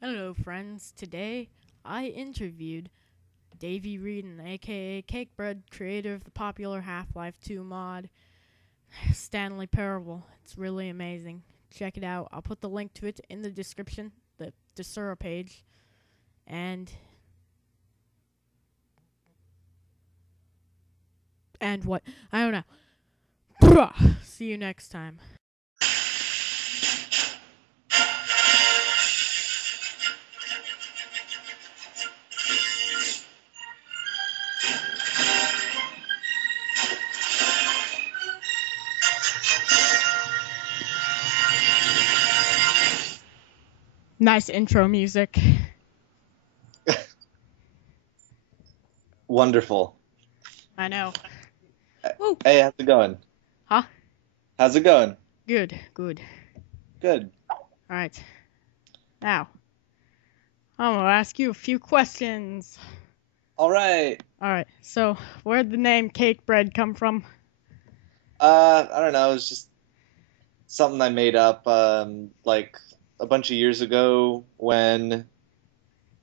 Hello friends, today I interviewed Davey Wreden, aka Cakebread, creator of the popular Half-Life 2 mod, Stanley Parable. It's really amazing. Check it out. I'll put the link to it in the description, the Desura page. And what? I don't know. See you next time. Nice intro music. Wonderful. I know. Hey, how's it going? Huh? How's it going? Good. Good. Alright. Now, I'm gonna ask you a few questions. Alright. Alright, so where'd the name Cakebread come from? I don't know, it's just something I made up, like a bunch of years ago when,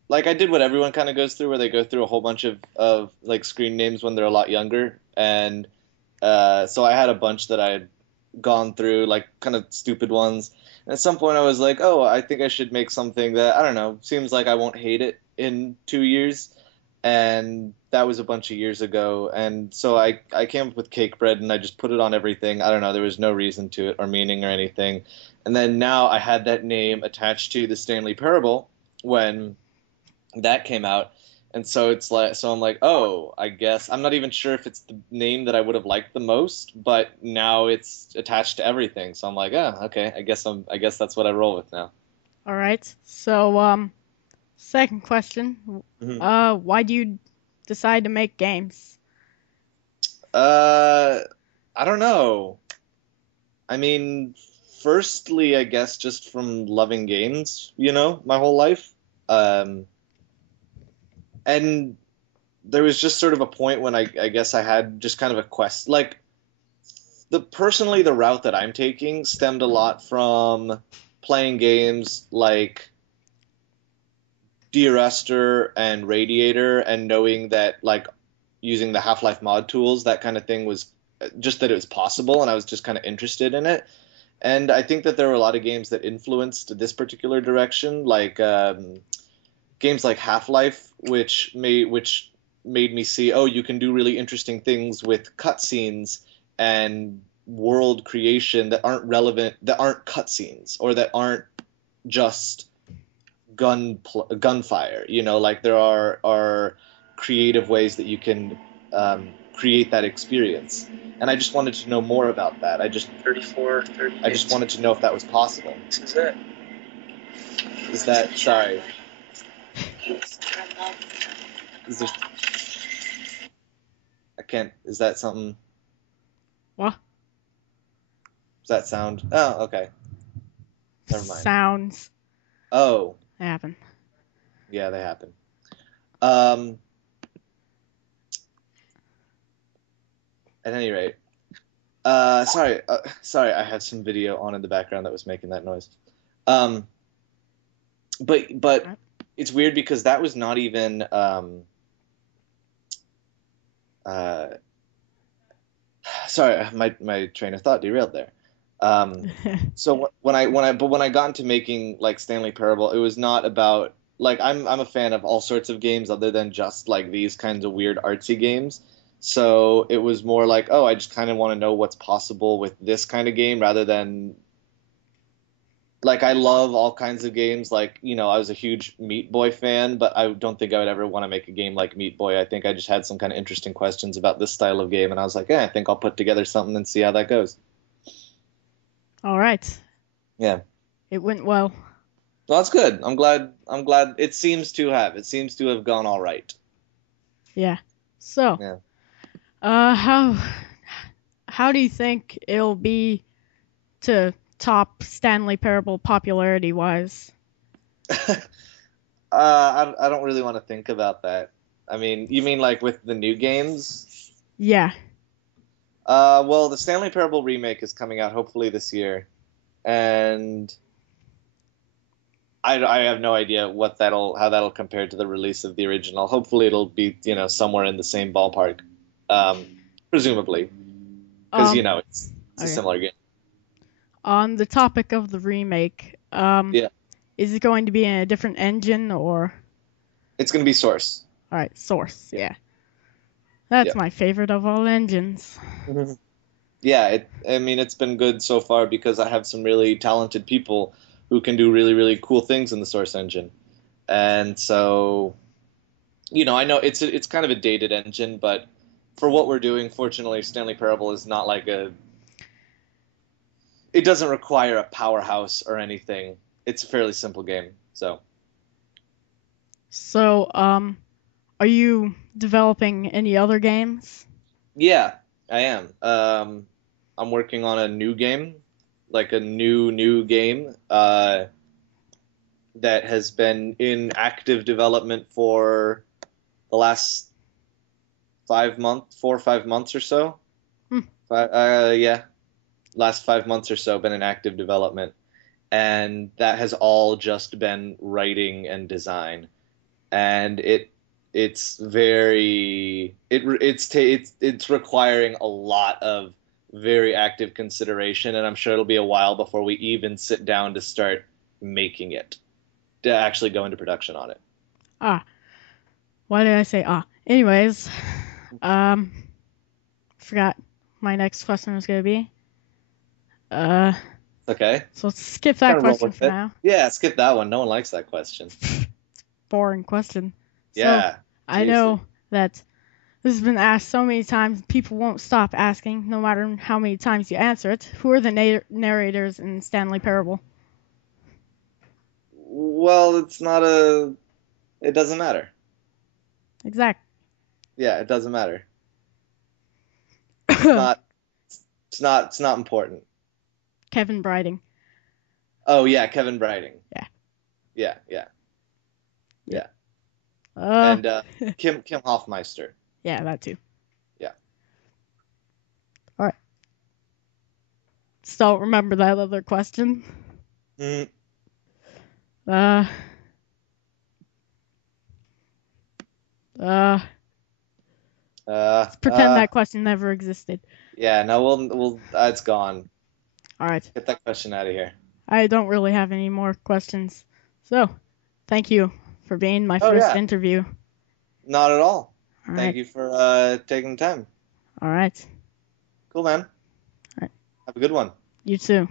like, I did what everyone kind of goes through, where they go through a whole bunch of like screen names when they're a lot younger, and so I had a bunch that I had gone through, like kind of stupid ones. And at some point I was like, oh, I think I should make something that, I don't know, seems like I won't hate it in 2 years. And that was a bunch of years ago. And so I came up with Cakebread, and I just put it on everything. I don't know, there was no reason to it or meaning or anything. And then now I had that name attached to the Stanley Parable when that came out. And so it's like, so I'm like, oh, I guess I'm not even sure if it's the name that I would have liked the most, but now it's attached to everything. So I'm like, oh, okay, I guess that's what I roll with now. All right. So, second question. Mm-hmm. Why do you decide to make games? I don't know. I mean, firstly, I guess just from loving games, my whole life. And there was just sort of a point when I guess I had just kind of a quest. Like, personally, the route that I'm taking stemmed a lot from playing games like Dear Esther and Radiator, and knowing that, like, using the Half-Life mod tools, that kind of thing was just that it was possible, and I was just kind of interested in it. And I think that there were a lot of games that influenced this particular direction, like games like Half-Life, which made me see, oh, you can do really interesting things with cutscenes and world creation that aren't relevant, that aren't cutscenes, or that aren't just gunfire. Like, there are creative ways that you can create that experience. And I just wanted to know more about that. I just wanted to know if that was possible. Is that sorry? Is there? I can't. Is that something? What? Does that sound? Oh, okay. Never mind. Sounds. Oh. They happen. Yeah, they happen. At any rate, sorry, I had some video on in the background that was making that noise. But it's weird because that was not even sorry, my train of thought derailed there. So when I got into making, like, Stanley Parable, it was not about, like, I'm a fan of all sorts of games other than just, like, these kinds of weird artsy games. So it was more like, oh, I just kind of want to know what's possible with this kind of game, rather than, like, I love all kinds of games. Like, I was a huge Meat Boy fan, but I don't think I would ever want to make a game like Meat Boy. I think I just had some kind of interesting questions about this style of game, and I was like, I think I'll put together something and see how that goes. All right. Yeah. It went well. Well, that's good. I'm glad it seems to have. It seems to have gone all right. Yeah. So, Yeah. how do you think it'll be to top Stanley Parable popularity-wise? I don't really want to think about that. I mean, you mean like with the new games? Yeah. Well, the Stanley Parable remake is coming out hopefully this year, and I have no idea how that'll compare to the release of the original. Hopefully, it'll be somewhere in the same ballpark, um, presumably, because Um, it's a okay. similar game. On the topic of the remake, Yeah, is it going to be in a different engine or? it's gonna be Source. All right, Source. Yeah, Yeah, that's yeah, my favorite of all engines. Mhm. Yeah. I mean, it's been good so far because I have some really talented people who can do really, really cool things in the Source engine, and so I know it's kind of a dated engine, but for what we're doing, fortunately, Stanley Parable is not like a. It doesn't require a powerhouse or anything. It's a fairly simple game. So So, are you developing any other games? yeah, I am. I'm working on a new game, like a new game, that has been in active development for the last 4 or 5 months or so. Hmm. Yeah, last 5 months or so, been in active development, and that has all just been writing and design, and it's requiring a lot of very active consideration, and I'm sure it'll be a while before we even sit down to start making it, to actually go into production on it. Ah, why did I say ah? Anyways, um, forgot my next question was gonna be. Uh, Okay, so let's skip that kind of roll question with for it. now. Yeah, skip that one. No one likes that question. Boring question. So Yeah, I seriously. know that this has been asked so many times, people won't stop asking, no matter how many times you answer it. Who are the narrators in Stanley Parable? Well, it's not a. It doesn't matter. Exact. Yeah, it doesn't matter. It's not. It's not. It's not important. Kevin Briding. Oh yeah, Kevin Briding. Yeah. Yeah, yeah, Yep. yeah. Uh, And Kim Hoffmeister. yeah, that too. Yeah. All right. Still remember that other question? Mm, Uh, uh, uh, let's pretend uh, that question never existed. yeah. No, we'll. It's gone. All right. Get that question out of here. I don't really have any more questions. So, thank you for being my Oh first yeah, interview. not at all. All Thank right. you for taking the time. All right. Cool, man. All right. Have a good one. You too.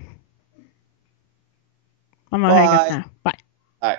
I'm gonna hang up Bye. now. Bye. All right.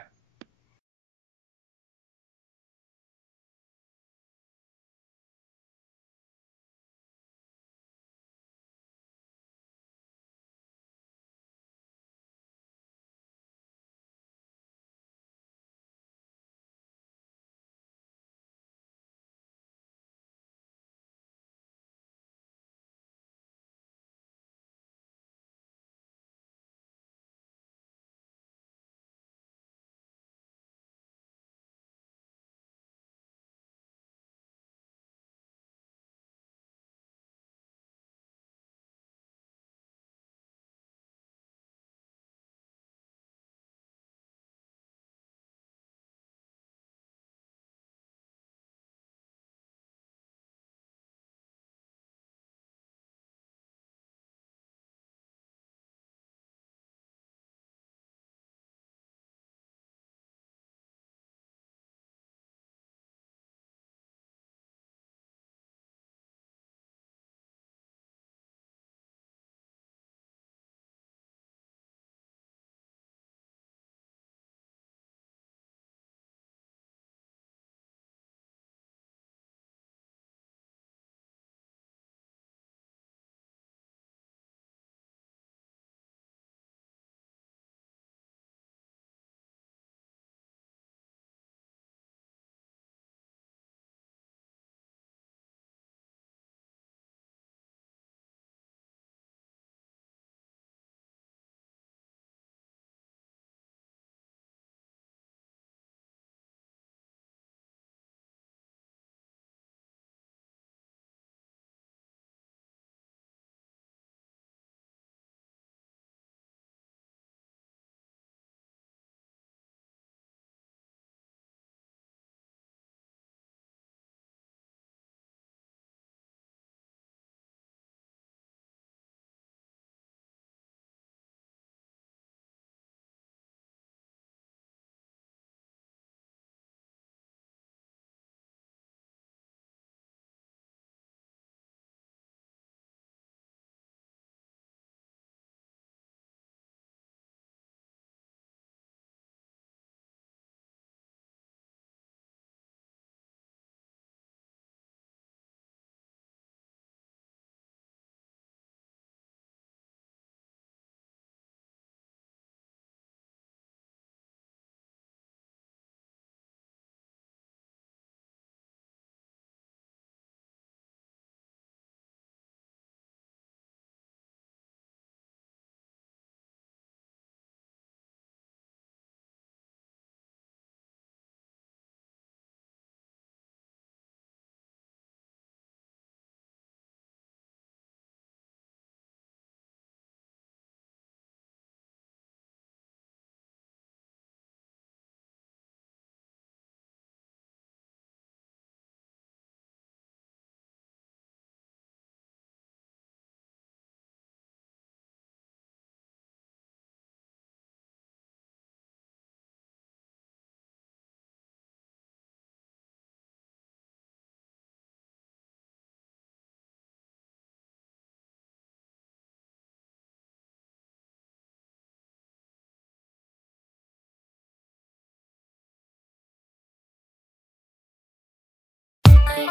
They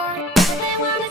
wanna